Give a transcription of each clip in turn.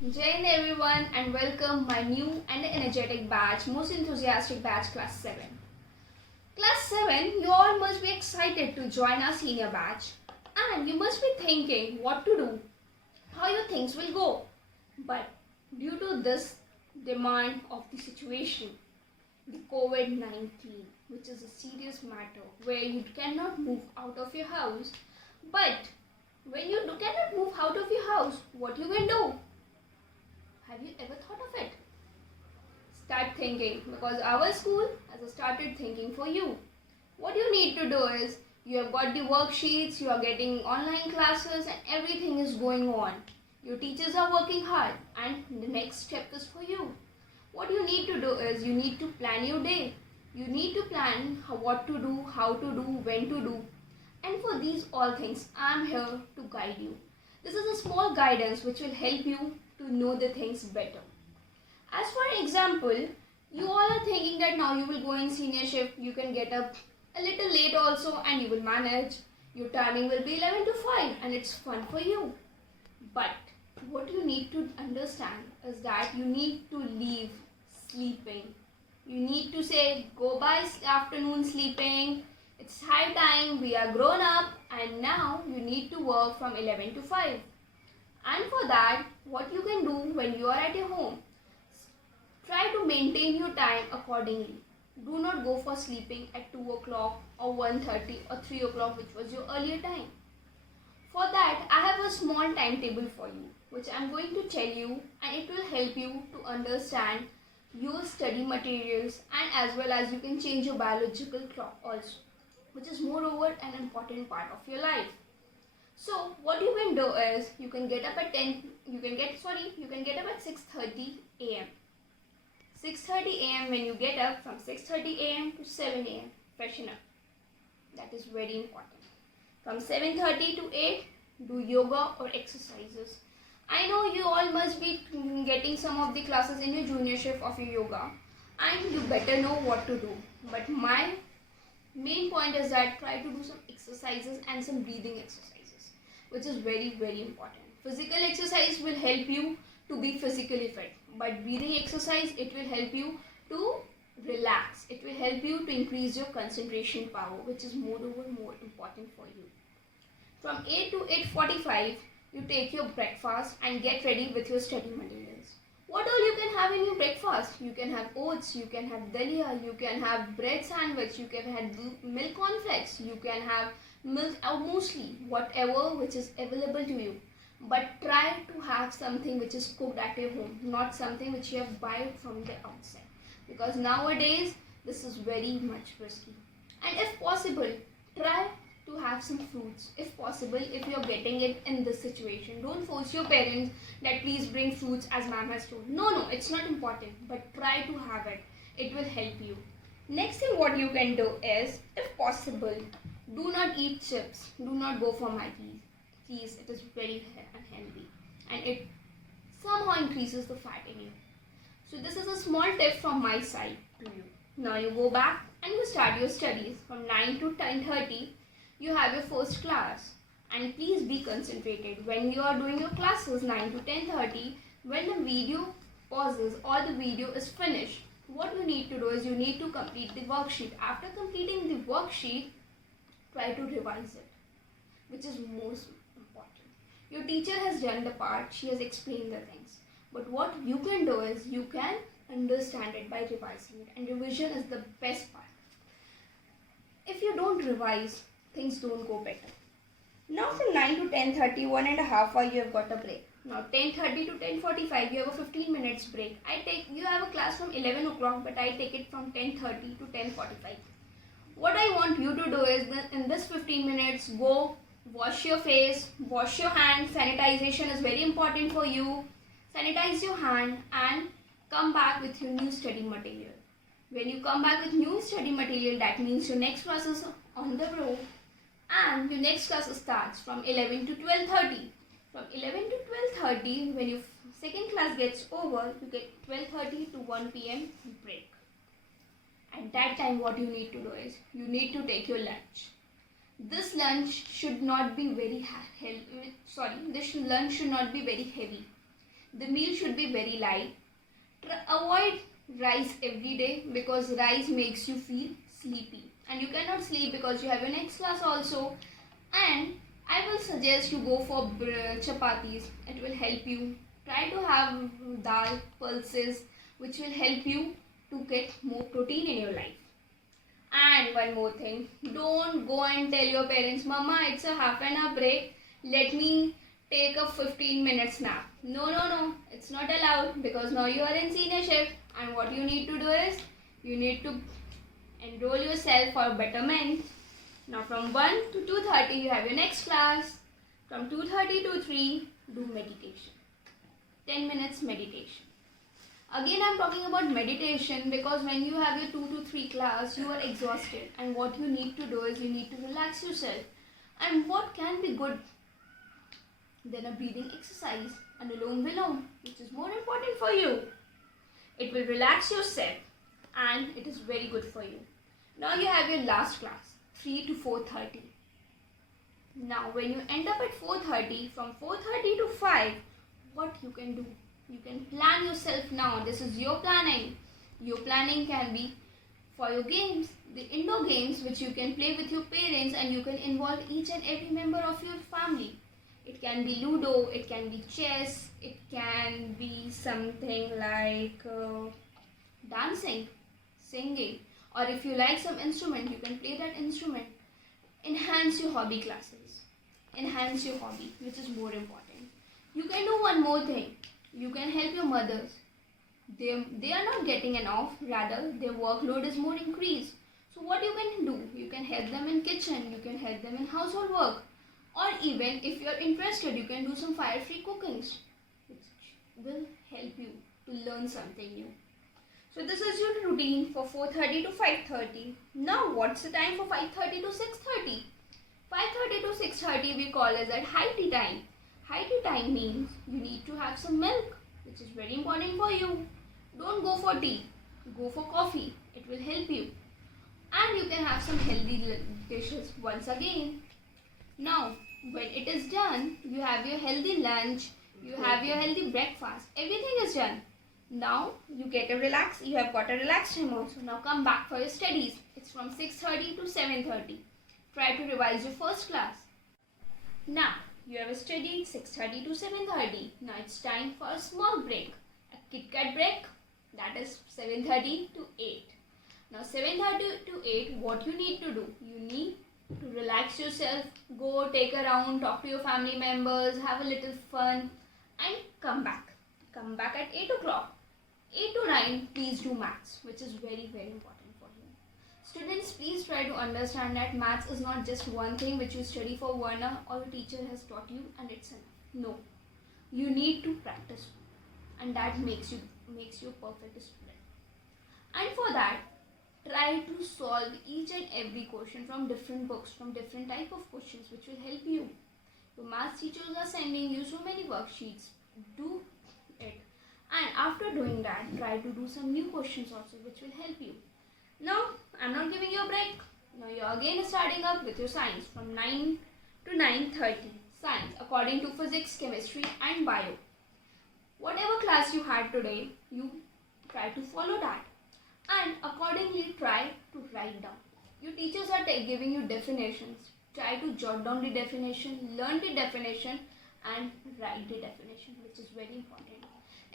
Jain everyone and welcome my new and energetic batch, most enthusiastic batch class 7. Class 7, you all must be excited to join our senior batch and you must be thinking what to do, how your things will go. But due to this demand of the situation, the COVID-19, which is a serious matter where you cannot move out of your house, but when you cannot move out of your house, what you can do? Have you ever thought of it? Start thinking, because our school has started thinking for you. What you need to do is, you have got the worksheets, you are getting online classes and everything is going on. Your teachers are working hard and the next step is for you. What you need to do is, you need to plan your day. You need to plan what to do, how to do, when to do. And for these all things, I am here to guide you. This is a small guidance which will help you to know the things better. As for example, you all are thinking that now you will go in senior shift, you can get up a little late also and you will manage. Your timing will be 11 to 5 and it's fun for you. But what you need to understand is that you need to leave sleeping. You need to say go by afternoon sleeping. It's high time, we are grown up and now you need to work from 11 to 5. And for that, what you can do when you are at your home, try to maintain your time accordingly. Do not go for sleeping at 2 o'clock or 1:30 or 3 o'clock, which was your earlier time. For that, I have a small timetable for you, which I am going to tell you, and it will help you to understand your study materials, and as well as you can change your biological clock also, which is moreover an important part of your life. So what you can do is, you can get up at 6:30 a.m. 6:30 a.m. when you get up, from 6:30 a.m. to 7 a.m. freshen up. That is very important. From 7:30 to 8, do yoga or exercises. I know you all must be getting some of the classes in your junior shift of your yoga and you better know what to do. But my main point is that try to do some exercises and some breathing exercises, which is very important. Physical exercise will help you to be physically fit, but breathing exercise, it will help you to relax. It will help you to increase your concentration power, which is moreover more important for you. From 8 to 8:45, you take your breakfast and get ready with your study materials. What all you can have in your breakfast? You can have oats, you can have dalia, you can have bread sandwich, you can have milk cornflakes, you can have milk or muesli, whatever which is available to you. But try to have something which is cooked at your home, not something which you have buy from the outside. Because nowadays, this is very much risky. And if possible, try to have some fruits. If possible, if you are getting it in this situation, don't force your parents that please bring fruits as ma'am has told. No, it's not important, but try to have it. It will help you. Next thing what you can do is, if possible, do not eat chips. Do not go for Maggi. Please, it is very unhealthy and it somehow increases the fat in you. So this is a small tip from my side to you. Now you go back and you start your studies from 9 to 10:30. You have your first class, and please be concentrated when you are doing your classes 9 to 10:30. When the video pauses or the video is finished, what you need to do is, you need to complete the worksheet. After completing the worksheet, try to revise it, which is most important. Your teacher has done the part, she has explained the things, but what you can do is, you can understand it by revising it, and revision is the best part. If you don't revise, things don't go better. Now from 9 to 10:30, 1.5 hour you have got a break. Now 10:30 to 10:45, you have a 15 minutes break. You have a class from 11 o'clock, but I take it from 10:30 to 10:45. What I want you to do is, in this 15 minutes, go wash your face, wash your hands. Sanitization is very important for you. Sanitize your hand and come back with your new study material. When you come back with new study material, that means your next class is on the road. And your next class starts from 11 to 12:30. From 11 to 12:30, when your second class gets over, you get 12:30 to 1 p.m. break. At that time, what you need to do is, you need to take your lunch. This lunch should not be very heavy. The meal should be very light. Avoid rice every day because rice makes you feel sleepy and you cannot sleep because you have your next class also. And I will suggest you go for chapatis. It will help you. Try to have dal, pulses, which will help you to get more protein in your life. And one more thing, don't go and tell your parents, Mama, it's a half an hour break. Let me take a 15 minutes nap. No, it's not allowed because now you are in senior shift. And what you need to do is, you need to enroll yourself for betterment. Now from 1 to 2:30 you have your next class. From 2:30 to 3 do meditation. 10 minutes meditation. Again I'm talking about meditation because when you have your 2 to 3 class you are exhausted and what you need to do is you need to relax yourself. And what can be good than a breathing exercise and Anulom Vilom, which is more important for you. It will relax yourself and it is very good for you. Now you have your last class, 3 to 4:30. Now when you end up at 4:30, from 4:30 to 5, what you can do? You can plan yourself now. This is your planning. Your planning can be for your games, the indoor games which you can play with your parents and you can involve each and every member of your family. It can be Ludo, it can be chess, it can be something like dancing, singing, or if you like some instrument, you can play that instrument. Enhance your hobby classes. Enhance your hobby, which is more important. You can do one more thing. You can help your mothers. They are not getting an off, rather their workload is more increased. So what you can do? You can help them in kitchen, you can help them in household work. Or even if you are interested, you can do some fire-free cookings, which will help you to learn something new. So this is your routine for 4:30 to 5:30. Now what's the time for 5:30 to 6:30? 5:30 to 6:30 we call as at high tea time. High tea time means you need to have some milk, which is very important for you. Don't go for tea, go for coffee. It will help you. And you can have some healthy dishes once again. Now, when it is done, you have your healthy lunch, you have your healthy breakfast, everything is done. Now, you got a relaxed time also. Now come back for your studies. It's from 6:30 to 7:30. Try to revise your first class. Now, you have studied 6:30 to 7:30. Now it's time for a small break. A Kit Kat break, that is 7:30 to 8. Now 7:30 to 8, what you need to do? You need to relax yourself, go take a round, talk to your family members, have a little fun and come back. Come back at 8 o'clock. 8 to 9, please do maths, which is very, very important for you. Students, please try to understand that maths is not just one thing which you study for 1 hour or a teacher has taught you and it's enough. No, you need to practice and that makes you a perfect student. And for that, try to solve each and every question from different books, from different type of questions which will help you. Your math teachers are sending you so many worksheets. Do it. And after doing that, try to do some new questions also which will help you. Now, I'm not giving you a break. Now you're again starting up with your science from 9 to 9:30. Science according to physics, chemistry and bio. Whatever class you had today, you try to follow that. And accordingly try to write down. Your teachers are giving you definitions. Try to jot down the definition, learn the definition and write the definition, which is very important.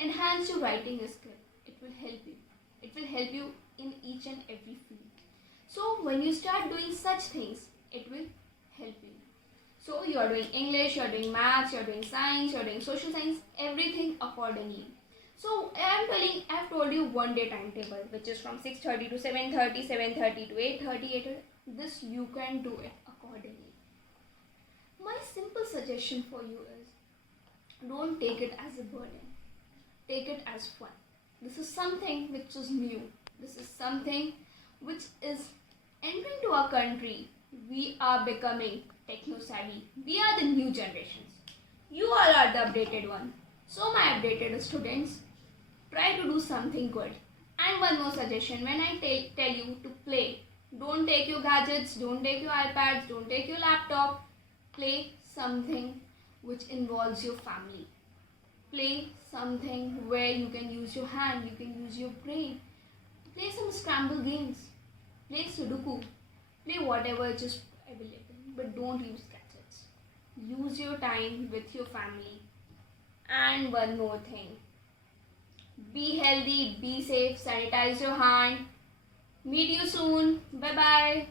Enhance your writing skill. It will help you. It will help you in each and every field. So when you start doing such things, it will help you. So you are doing English, you are doing maths, you are doing science, you are doing social science, everything accordingly. So I've told you 1 day timetable, which is from 6:30 to 7:30, 7:30 to 8:30. This you can do it accordingly. My simple suggestion for you is, don't take it as a burden. Take it as fun. This is something which is new. This is something which is entering to our country. We are becoming techno-savvy. We are the new generations. You all are the updated one. So my updated students, try to do something good. And one more suggestion, when I tell you to play, don't take your gadgets, don't take your iPads, don't take your laptop. Play something which involves your family. Play something where you can use your hand, you can use your brain. Play some scramble games. Play Sudoku. Play whatever is just available. But don't use gadgets. Use your time with your family. And one more thing. Be healthy, be safe, sanitize your hand. Meet you soon. Bye bye.